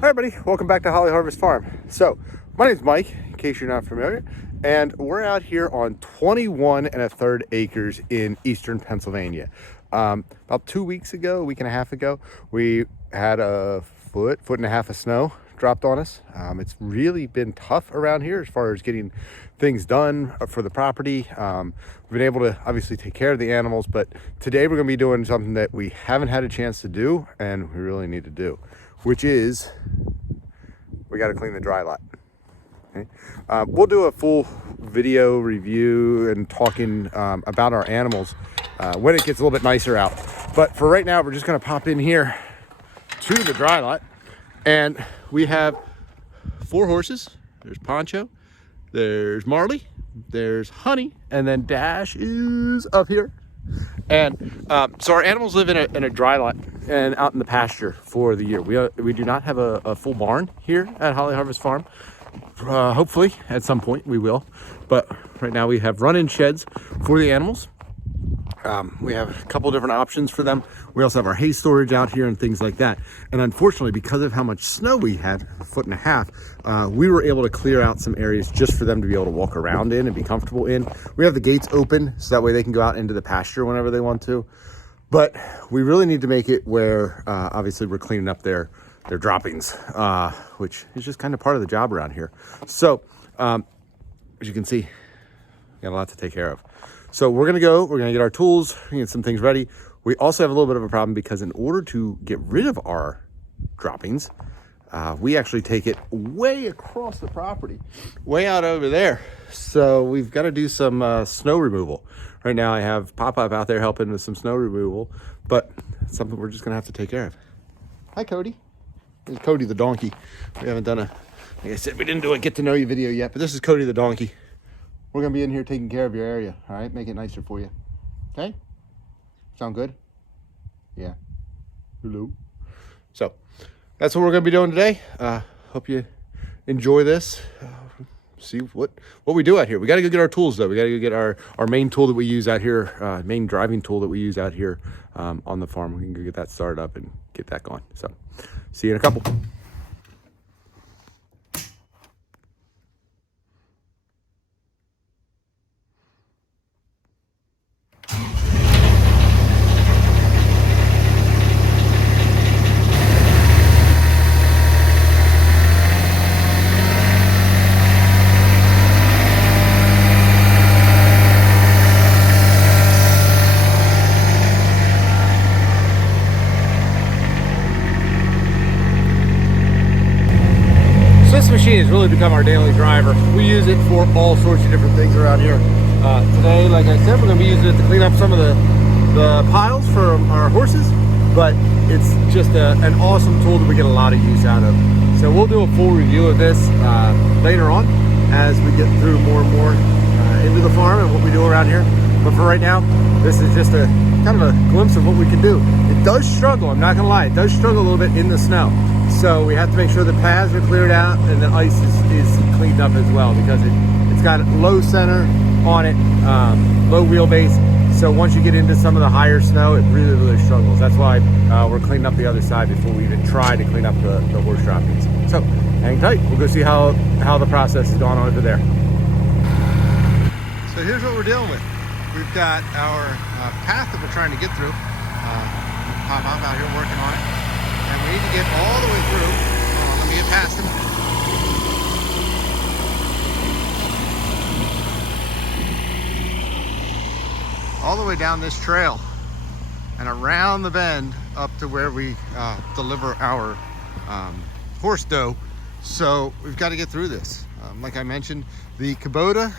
Hi everybody, welcome back to Holly Harvest Farm. So, my name is Mike, in case you're not familiar, and we're out here on 21 1/3 acres in eastern Pennsylvania. About 2 weeks ago, a week and a half ago, we had a foot and a half of snow dropped on us. It's really been tough around here as far as getting things done for the property. We've been able to obviously take care of the animals, but today we're going to be doing something that we haven't had a chance to do and we really need to do, which is we got to clean the dry lot. Okay? We'll do a full video review and talking about our animals when it gets a little bit nicer out. But for right now, we're just going to pop in here to the dry lot, and we have 4 horses. There's Poncho, there's Marley, there's Honey, and then Dash is up here. And so our animals live in a dry lot and out in the pasture for the year. We do not have a full barn here at Holly Harvest Farm. Hopefully at some point we will, but right now we have run-in sheds for the animals. We have a couple different options for them. We also have our hay storage out here and things like that. And unfortunately, because of how much snow we had, a foot and a half, we were able to clear out some areas just for them to be able to walk around in and be comfortable in. We have the gates open so that way they can go out into the pasture whenever they want to. But we really need to make it where obviously we're cleaning up their droppings, which is just kind of part of the job around here. So as you can see, we got a lot to take care of. So we're gonna get our tools, we're gonna get some things ready. We also have a little bit of a problem because in order to get rid of our droppings, we actually take it way across the property, way out over there. So we've got to do some snow removal. Right now I have Pop-Up out there helping with some snow removal, but it's something we're just gonna have to take care of. Hi, Cody. This is Cody the donkey. We haven't done like I said, we didn't do a get to know you video yet, but this is Cody the donkey. We're gonna be in here taking care of your area, all right? Make it nicer for you, okay? Sound good? Yeah. Hello. So that's what we're gonna be doing today. Hope you enjoy this. See what we do out here. We gotta go get our tools though. We gotta go get our main tool that we use out here, main driving tool that we use out here on the farm. We can go get that started up and get that going. So see you in a couple. This machine has really become our daily driver. We use it for all sorts of different things around here. Today, like I said, we're going to be using it to clean up some of the piles for our horses, but it's just an awesome tool that we get a lot of use out of. So we'll do a full review of this later on as we get through more and more into the farm and what we do around here. But for right now, this is just a kind of a glimpse of what we can do. It does struggle, I'm not going to lie, it does struggle a little bit in the snow. So we have to make sure the paths are cleared out and the ice is cleaned up as well, because it's got low center on it, low wheelbase. So once you get into some of the higher snow, it really struggles. That's why we're cleaning up the other side before we even try to clean up the horse droppings. So hang tight, we'll go see how the process has gone on over there. So here's what we're dealing with. We've got our path that we're trying to get through. Pop-Up out here working on it. And we need to get all the way through. Let me get past him. All the way down this trail and around the bend up to where we deliver our horse dough. So we've got to get through this. Like I mentioned, the Kubota,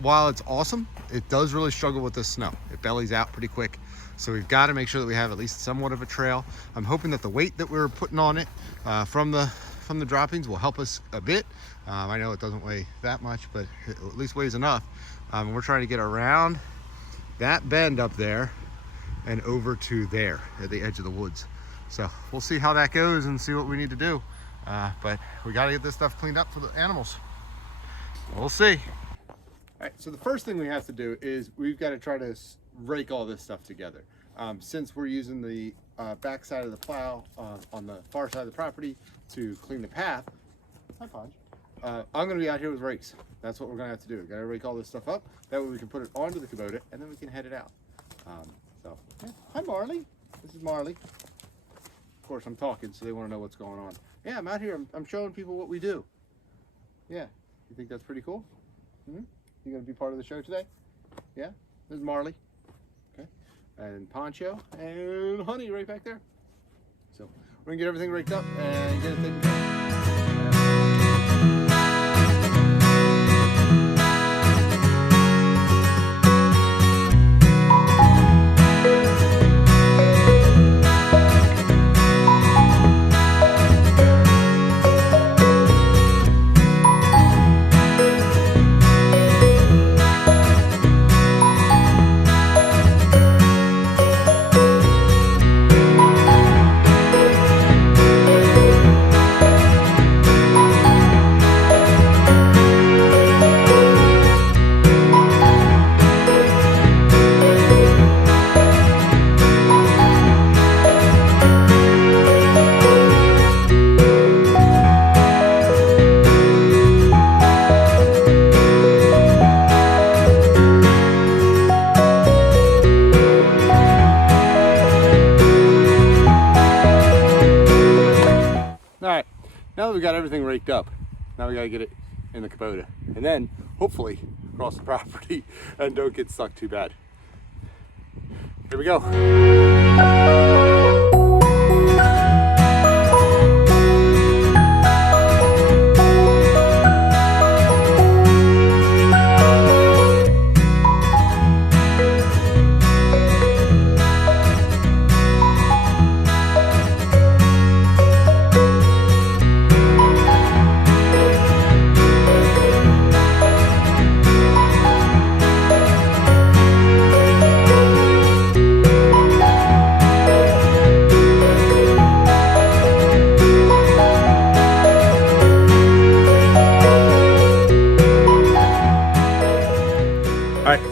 while it's awesome, it does really struggle with the snow. It bellies out pretty quick. So we've got to make sure that we have at least somewhat of a trail. I'm hoping that the weight that we're putting on it from the droppings will help us a bit. I know it doesn't weigh that much, but it at least weighs enough. We're trying to get around that bend up there and over to there at the edge of the woods. So we'll see how that goes and see what we need to do. But we got to get this stuff cleaned up for the animals. We'll see. All right, so the first thing we have to do is we've got to try to rake all this stuff together. since we're using the back side of the plow on the far side of the property to clean the path, hi Ponch, I'm going to be out here with rakes. That's what we're going to have to do. We're going to rake all this stuff up. That way we can put it onto the Kubota and then we can head it out. So, yeah. Hi Marley. This is Marley. Of course, I'm talking, so they want to know what's going on. Yeah, I'm out here. I'm showing people what we do. Yeah. You think that's pretty cool? Mm-hmm. You going to be part of the show today? Yeah. This is Marley. Okay. And Poncho and Honey right back there. So we're going to get everything raked up and get it taken care of. Now that we've got everything raked up, now we got to get it in the Kubota and then hopefully across the property and don't get stuck too bad. Here we go.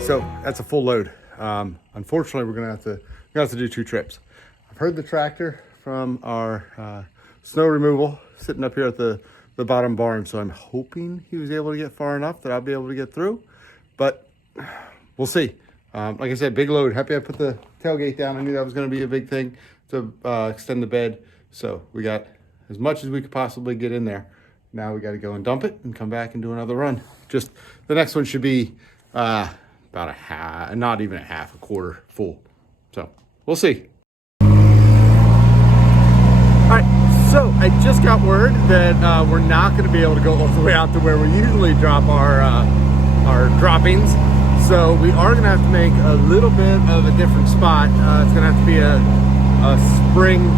So that's a full load. Unfortunately, we're gonna have to do 2 trips. I've heard the tractor from our snow removal sitting up here at the bottom barn, so I'm hoping he was able to get far enough that I'll be able to get through, but we'll see. Like I said, big load. Happy I put the tailgate down. I knew that was gonna be a big thing to extend the bed, so we got as much as we could possibly get in there. Now we got to go and dump it and come back and do another run. Just the next one should be about a half, not even a half, a quarter full. So we'll see. All right, so I just got word that we're not going to be able to go all the way out to where we usually drop our droppings. So we are going to have to make a little bit of a different spot. It's going to have to be a spring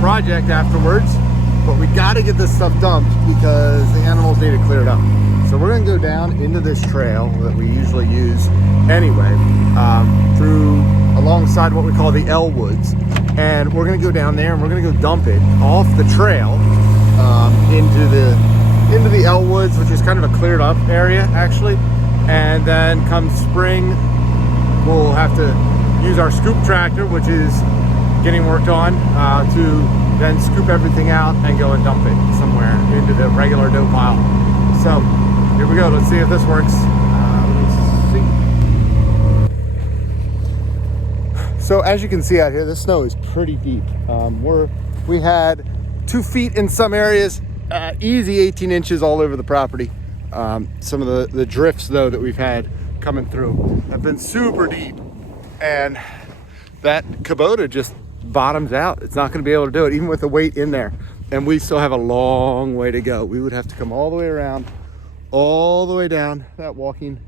project afterwards, but we got to get this stuff dumped because the animals need it cleared up. So we're going to go down into this trail that we usually use anyway, through alongside what we call the Elwoods, and we're going to go down there and we're going to go dump it off the trail into the Elwoods, which is kind of a cleared up area actually. And then come spring, we'll have to use our scoop tractor, which is getting worked on, to then scoop everything out and go and dump it somewhere into the regular dough pile. So here we go. Let's see if this works. Let's see. So as you can see out here, the snow is pretty deep. We had 2 feet in some areas, easy 18 inches all over the property. Some of the drifts though that we've had coming through have been super deep, and that Kubota just bottoms out. It's not going to be able to do it even with the weight in there, and we still have a long way to go. We would have to come all the way around, all the way down that walking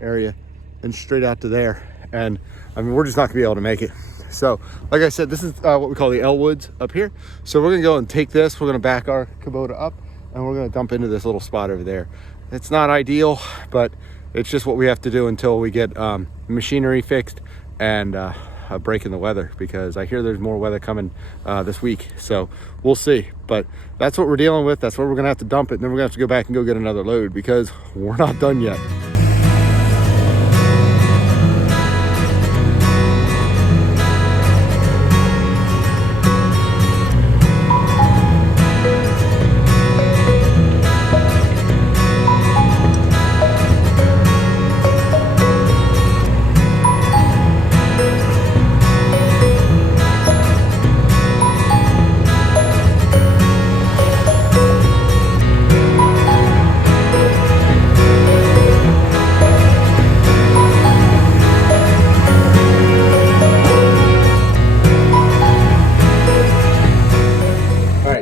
area and straight out to there, and I mean we're just not gonna be able to make it. So like I said, this is what we call the Elwoods up here. So we're gonna go and take this, we're gonna back our Kubota up, and we're gonna dump into this little spot over there. It's not ideal, but it's just what we have to do until we get machinery fixed and a break in the weather, because I hear there's more weather coming this week, so we'll see. But that's what we're dealing with. That's where we're gonna have to dump it, and then we're gonna have to go back and go get another load because we're not done yet.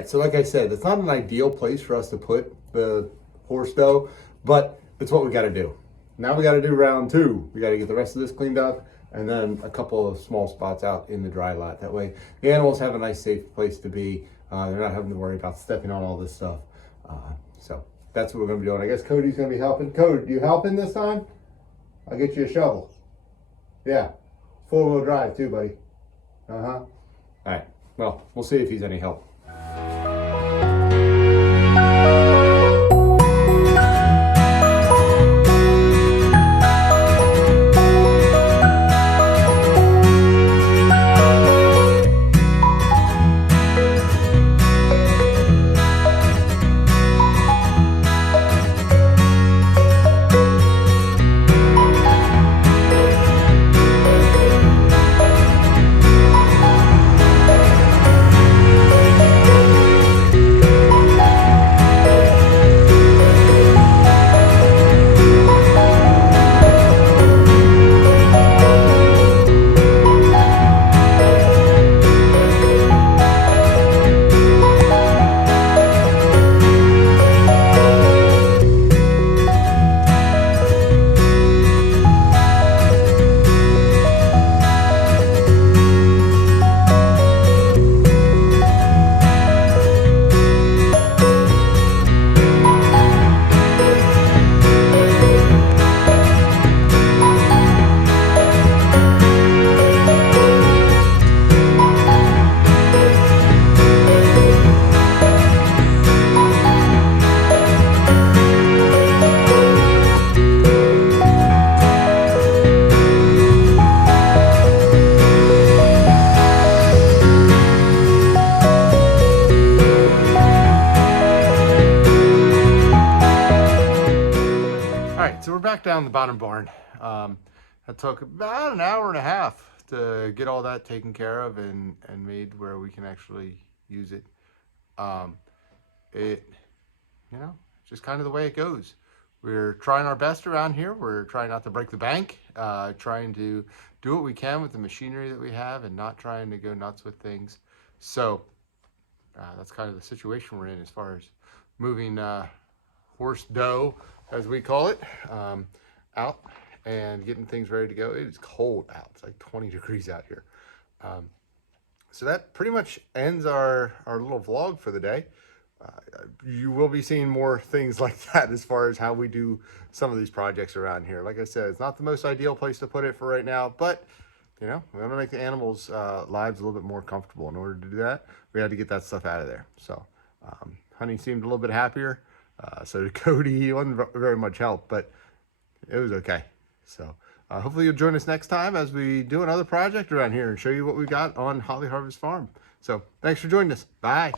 right, so like I said, it's not an ideal place for us to put the horse dough, but it's what we got to do. Now we got to do round 2. We got to get the rest of this cleaned up, and then a couple of small spots out in the dry lot. That way the animals have a nice safe place to be. They're not having to worry about stepping on all this stuff. So that's what we're going to be doing. I guess Cody's going to be helping. Cody, you helping this time? I'll get you a shovel. Yeah, 4-wheel drive too, buddy. All right, well, we'll see if he's any help. So we're back down the bottom barn. It took about an hour and a half to get all that taken care of and made where we can actually use it. You know, just kind of the way it goes. We're trying our best around here. We're trying not to break the bank, trying to do what we can with the machinery that we have and not trying to go nuts with things. So that's kind of the situation we're in as far as moving horse dough, as we call it, out and getting things ready to go. It is cold out. It's like 20 degrees out here. So that pretty much ends our little vlog for the day. You will be seeing more things like that as far as how we do some of these projects around here. Like I said, it's not the most ideal place to put it for right now, but you know, we want to make the animals' lives a little bit more comfortable. In order to do that, we had to get that stuff out of there. So Honey seemed a little bit happier. So did Cody. He wasn't very much help, but it was okay. So hopefully you'll join us next time as we do another project around here and show you what we got on Holly Harvest Farm. So thanks for joining us. Bye.